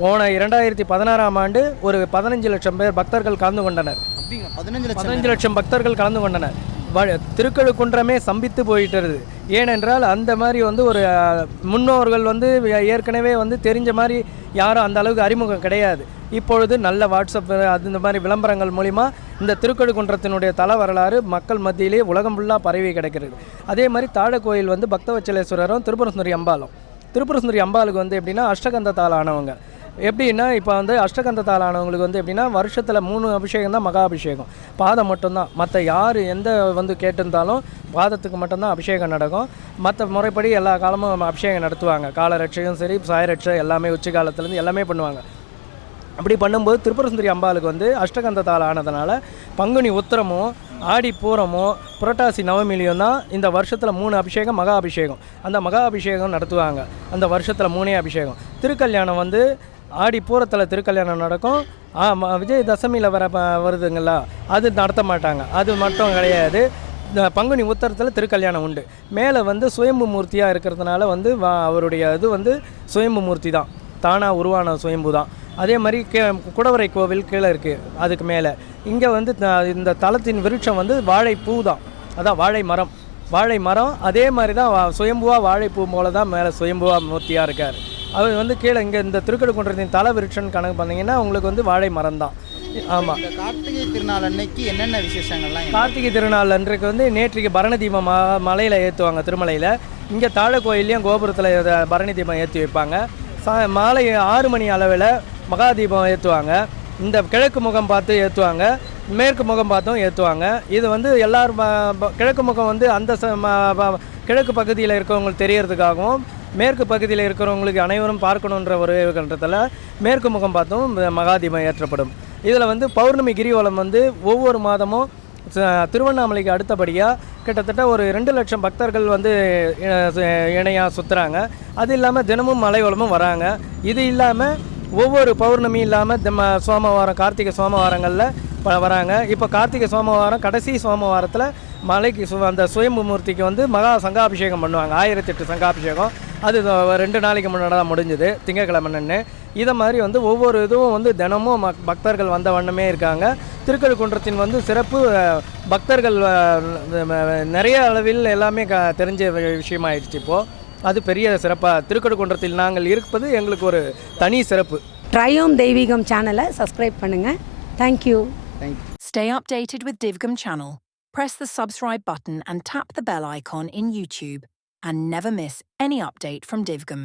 போன 2016ஆம் ஆண்டு ஒரு 15 லட்சம் பேர் பக்தர்கள் கலந்து கொண்டனர். 15 லட்சம் பக்தர்கள் கலந்து கொண்டனர். திருக்கழுக்குன்றமே சம்பித்து போயிட்டுருது. ஏனென்றால் அந்த மாதிரி வந்து ஒரு முன்னோர்கள் வந்து ஏற்கனவே வந்து தெரிஞ்ச மாதிரி யாரும் அந்த அளவுக்கு அறிமுகம் கிடையாது. இப்பொழுது நல்ல வாட்ஸ்அப் அந்த மாதிரி விளம்பரங்கள் மூலிமா இந்த திருக்கழுக்குன்றத்தினுடைய தல வரலாறு மக்கள் மத்தியிலே உலகம் ஃபுல்லாக பரவி கிடக்கிறது. அதே மாதிரி தாழக்கோயில் வந்து பக்தவச்சலேஸ்வரரும் திருப்புர சுந்தரி அம்பாளுக்கு வந்து எப்படின்னா அஷ்டகந்தத்தால் ஆனவங்க. எப்படின்னா இப்போ வந்து அஷ்டகந்தத்தால் ஆனவங்களுக்கு வந்து எப்படின்னா வருஷத்தில் 3 அபிஷேகம் தான் மகா அபிஷேகம். பாதம் மட்டும்தான். மற்ற யார் எந்த வந்து கேட்டிருந்தாலும் பாதத்துக்கு மட்டும்தான் அபிஷேகம் நடக்கும். மற்ற முறைப்படி எல்லா காலமும் அபிஷேகம் நடத்துவாங்க. கால ரட்சையும் சரி சாயரட்சை எல்லாமே உச்சி காலத்துலேருந்து எல்லாமே பண்ணுவாங்க. அப்படி பண்ணும்போது திருப்புர சுந்தரி அம்பாளுக்கு வந்து அஷ்டகந்தத்தால் ஆனதுனால பங்குனி உத்திரமும் ஆடி பூரமும் புரட்டாசி நவமிலையும் தான் இந்த வருஷத்தில் 3 அபிஷேகம் மகா அபிஷேகம். அந்த மகா அபிஷேகம் நடத்துவாங்க. அந்த வருஷத்தில் 3 அபிஷேகம். திருக்கல்யாணம் வந்து ஆடி பூரத்தில் திருக்கல்யாணம் நடக்கும். விஜயதசமியில் வருதுங்களா, அது நடத்த மாட்டாங்க. அது மட்டும் கிடையாது. பங்குனி உத்தரத்தில் திருக்கல்யாணம் உண்டு. மேலே வந்து சுயம்பு மூர்த்தியாக இருக்கிறதுனால வந்து அவருடைய இது வந்து சுயம்பு மூர்த்தி தான், தானாக உருவான சுயம்பு தான். அதே மாதிரி குடவரை கோவில் கீழே இருக்குது. அதுக்கு மேலே இங்கே வந்து இந்த தலத்தின் விருட்சம் வந்து வாழைப்பூ தான். அதான் வாழை மரம் அதே மாதிரி தான் சுயம்புவாக வாழைப்பூ போல தான் மேலே சுயம்புவா மூர்த்தியாக இருக்கார். அவர் வந்து கீழே இங்கே இந்த திருக்கழுக்குன்றத்தின் தல விருட்சம்னு கணக்கு பண்ணிங்கன்னா உங்களுக்கு வந்து வாழை மரம் தான். ஆமாம். கார்த்திகை திருநாள் அன்னைக்கு என்னென்ன விசேஷங்கள்லாம்? கார்த்திகை திருநாள் அன்றைக்கு வந்து நேற்றுக்கு பரணி தீபம் மலையில் ஏற்றுவாங்க. திருமலையில் இங்கே தாழக்கோயிலையும் கோபுரத்தில் பரணி தீபம் ஏற்றி வைப்பாங்க. மாலை 6 மணி அளவில் மகாதீபம் ஏற்றுவாங்க. இந்த கிழக்கு முகம் பார்த்து ஏற்றுவாங்க, மேற்கு முகம் பார்த்தும் ஏற்றுவாங்க. இது வந்து எல்லோரும் கிழக்கு முகம் வந்து அந்த கிழக்கு பகுதியில் இருக்கிறவங்களுக்கு தெரியறதுக்காகவும் மேற்கு பகுதியில் இருக்கிறவங்களுக்கு அனைவரும் பார்க்கணுன்ற ஒரு கண்டத்தில் மேற்கு முகம் பார்த்தும் மகாதீபம் ஏற்றப்படும். இதில் வந்து பௌர்ணமி கிரிவலம் வந்து ஒவ்வொரு மாதமும் திருவண்ணாமலைக்கு அடுத்தபடியாக கிட்டத்தட்ட ஒரு 2 லட்சம் பக்தர்கள் வந்து இணையாக சுற்றுறாங்க. அது இல்லாமல் தினமும் மலைவளமும் வராங்க. இது இல்லாமல் ஒவ்வொரு பௌர்ணமி இல்லாமல் சோமவாரம் கார்த்திகை சோமவாரங்களில் வராங்க. இப்போ கார்த்திகை சோமவாரம் கடைசி சோமவாரத்தில் மலைக்கு அந்த சுயம்பு மூர்த்திக்கு வந்து மகா சங்காபிஷேகம் பண்ணுவாங்க. 1008 சங்காபிஷேகம். அது 2 நாளைக்கு முன்னாடி தான் முடிஞ்சுது, திங்கக்கிழமைன்னு. இதை மாதிரி வந்து ஒவ்வொரு இதுவும் வந்து தினமும் பக்தர்கள் வந்த வண்ணமே இருக்காங்க. திருக்கழுக்குன்றத்தின் வந்து சிறப்பு பக்தர்கள் நிறைய அளவில் எல்லாமே தெரிஞ்ச விஷயமாயிடுச்சு. இப்போது அது பெரிய சிறப்பாக திருக்கழுக்குன்றத்தில் நாங்கள் இருப்பது எங்களுக்கு ஒரு தனி சிறப்பு. ட்ரையோம் தெய்வீகம் சேனலை சப்ஸ்கிரைப் பண்ணுங்கள். Thank you. Stay updated with Divgam channel. Press the subscribe button and tap the bell icon in YouTube and never miss any update from Divgam.